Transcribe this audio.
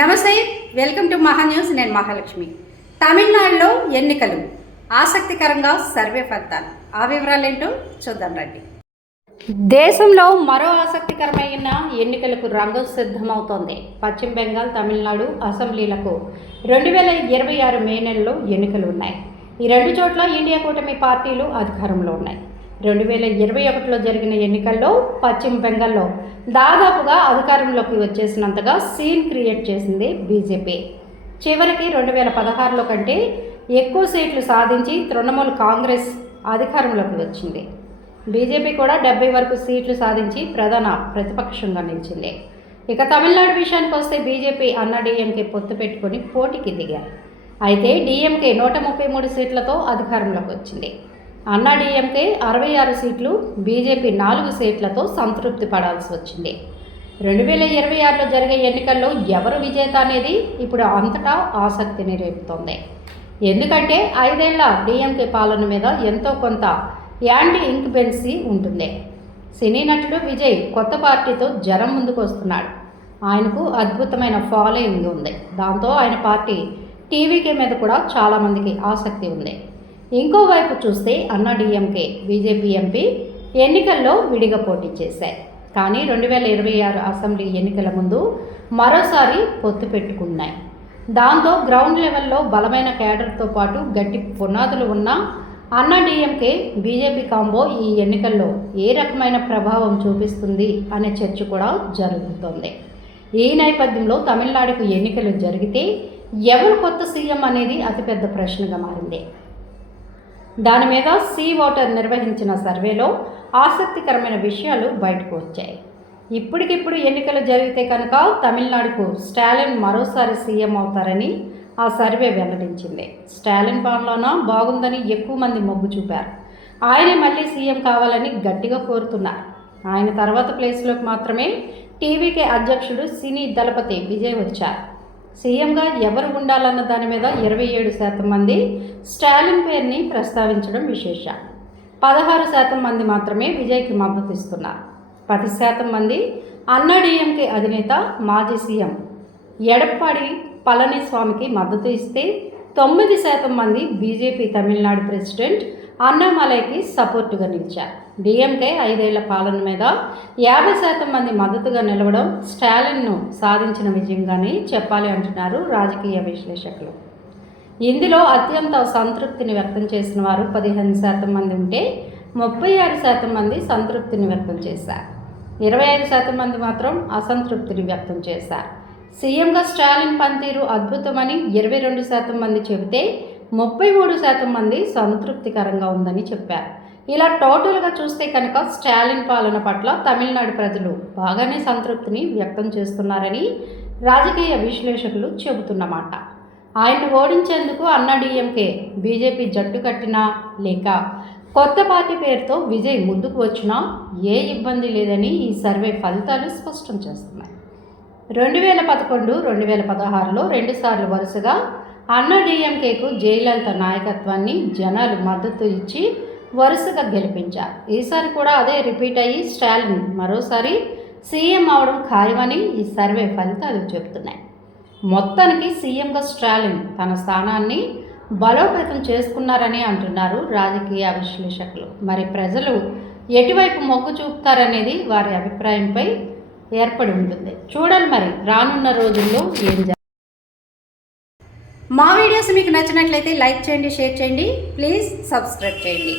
నమస్తే welcome to మహా news. నేను మహాలక్ష్మి. తమిళనాడులో ఎన్నికలు. ఆసక్తికరంగా సర్వే ఫలితాలు. ఆ వివరాలు ఏంటో చూద్దాం రండి. దేశంలో మరో ఆసక్తికరమైన ఎన్నికలకు రంగం సిద్ధమవుతోంది. పశ్చిమ బెంగాల్ తమిళనాడు అసెంబ్లీలకు రెండు వేల ఇరవై ఆరు మే నెలలో ఎన్నికలు ఉన్నాయి. ఈ రెండు చోట్ల ఇండియా కూటమి పార్టీలు అధికారంలో ఉన్నాయి. రెండు వేల ఇరవై ఒకటిలో జరిగిన ఎన్నికల్లో పశ్చిమ బెంగాల్లో దాదాపుగా అధికారంలోకి వచ్చేసినంతగా సీన్ క్రియేట్ చేసింది బీజేపీ. చివరికి రెండు వేల పదహారులో కంటే ఎక్కువ సీట్లు సాధించి తృణమూల్ కాంగ్రెస్ అధికారంలోకి వచ్చింది. బీజేపీ కూడా డెబ్బై వరకు సీట్లు సాధించి ప్రధాన ప్రతిపక్షంగా నిలిచింది. ఇక తమిళనాడు విషయానికి వస్తే బీజేపీ అన్న డిఎంకే పొత్తు పెట్టుకుని పోటీకి దిగారు. అయితే డిఎంకే నూట ముప్పై మూడు సీట్లతో అధికారంలోకి వచ్చింది. అన్నాడీఎంకే అరవై ఆరు సీట్లు బీజేపీ నాలుగు సీట్లతో సంతృప్తి పడాల్సి వచ్చింది. రెండు వేల ఇరవై ఆరులో జరిగే ఎన్నికల్లో ఎవరు విజేత అనేది ఇప్పుడు అంతటా ఆసక్తిని రేపుతోంది ఎందుకంటే ఐదేళ్ళ డిఎంకే పాలన మీద ఎంతో కొంత యాంటీ ఇంక్బెన్సీ ఉంటుంది. సినీ నటుడు విజయ్ కొత్త పార్టీతో జనం ముందుకు వస్తున్నాడు. ఆయనకు అద్భుతమైన ఫాలోయింగ్ ఉంది. దాంతో ఆయన పార్టీ టీవీకే మీద కూడా చాలామందికి ఆసక్తి ఉంది. ఇంకోవైపు చూస్తే అన్నా డిఎంకే బీజేపీ ఎంపీ ఎన్నికల్లో విడిగా పోటీ చేశాయి. కానీ రెండు వేల ఇరవై ఆరు అసెంబ్లీ ఎన్నికల ముందు మరోసారి పొత్తు పెట్టుకున్నాయి. దాంతో గ్రౌండ్ లెవెల్లో బలమైన కేడర్తో పాటు గట్టి పునాదులు ఉన్న అన్నా డిఎంకే బీజేపీ కాంబో ఈ ఎన్నికల్లో ఏ రకమైన ప్రభావం చూపిస్తుంది అనే చర్చ కూడా జరుగుతోంది. ఈ నేపథ్యంలో తమిళనాడుకు ఎన్నికలు జరిగితే ఎవరు కొత్త సీఎం అనేది అతిపెద్ద ప్రశ్నగా మారింది. దాని మీద సీ ఓటర్ నిర్వహించిన సర్వేలో ఆసక్తికరమైన విషయాలు బయటకు వచ్చాయి. ఇప్పటికిప్పుడు ఎన్నికలు జరిగితే కనుక తమిళనాడుకు స్టాలిన్ మరోసారి సీఎం అవుతారని ఆ సర్వే వెల్లడించింది. స్టాలిన్ పాలన బాగుందని ఎక్కువ మంది మొగ్గు చూపారు. ఆయనే మళ్ళీ సీఎం కావాలని గట్టిగా కోరుతున్నారు. ఆయన తర్వాత ప్లేస్లోకి మాత్రమే టీవీకే అధ్యక్షుడు సినీ దళపతి విజయ్ వచ్చారు. సీఎంగా ఎవరు ఉండాలన్న దాని మీద ఇరవై ఏడు శాతం మంది స్టాలిన్ పేరుని ప్రస్తావించడం విశేషం. పదహారు శాతం మంది మాత్రమే విజయ్కి మద్దతు ఇస్తున్నారు. పది శాతం మంది అన్నాడీఎంకే అధినేత మాజీ సీఎం. ఎడప్పాడి పళనిస్వామికి మద్దతు ఇస్తే తొమ్మిది శాతం మంది బీజేపీ తమిళనాడు ప్రెసిడెంట్ అన్నామలైకి సపోర్టుగా నిలిచారు. డిఎంకే ఐదేళ్ళ పాలన మీద యాభై శాతం మంది మద్దతుగా నిలవడం స్టాలిన్ను సాధించిన విజయంగానే చెప్పాలి అంటున్నారు రాజకీయ విశ్లేషకులు. ఇందులో అత్యంత సంతృప్తిని వ్యక్తం చేసిన వారు పదిహేను శాతం మంది ఉంటే ముప్పై ఆరు శాతం మంది సంతృప్తిని వ్యక్తం చేశారు. ఇరవై ఐదు శాతం మంది మాత్రం అసంతృప్తిని వ్యక్తం చేశారు. సీఎంగా స్టాలిన్ పనితీరు అద్భుతమని ఇరవై రెండు శాతం మంది చెబితే ముప్పై మూడు శాతం మంది సంతృప్తికరంగా ఉందని చెప్పారు. ఇలా టోటల్గా చూస్తే కనుక స్టాలిన్ పాలన పట్ల తమిళనాడు ప్రజలు బాగానే సంతృప్తిని వ్యక్తం చేస్తున్నారని రాజకీయ విశ్లేషకులు చెబుతున్నమాట. ఆయన ఓడించేందుకు అన్నాడీఎంకే బీజేపీ జట్టు కట్టినా లేక కొత్త పార్టీ పేరుతో విజయ్ ముందుకు వచ్చినా ఏ ఇబ్బంది లేదని ఈ సర్వే ఫలితాలు స్పష్టం చేస్తున్నాయి. రెండు వేల పదకొండు రెండు వేల పదహారులో రెండుసార్లు వరుసగా అన్నాడీఎంకేకు జయలలిత నాయకత్వాన్ని జనాలు మద్దతు ఇచ్చి వరుసగా గెలిపించారు. ఈసారి కూడా అదే రిపీట్ అయ్యి స్టాలిన్ మరోసారి సీఎం అవడం ఖాయమని ఈ సర్వే ఫలితాలు చెబుతున్నాయి. మొత్తానికి సీఎంగా స్టాలిన్ తన స్థానాన్ని బలోపేతం చేసుకున్నారని అంటున్నారు రాజకీయ విశ్లేషకులు. మరి ప్రజలు ఎటువైపు మొగ్గు చూపుతారనేది వారి అభిప్రాయంపై ఏర్పడి ఉంటుంది. చూడాలి మరి రానున్న రోజుల్లో ఏం జరుగుతుంది. మా వీడియోస్ మీకు నచ్చినట్లయితే లైక్ చేయండి షేర్ చేయండి. ప్లీజ్ సబ్స్క్రైబ్ చేయండి.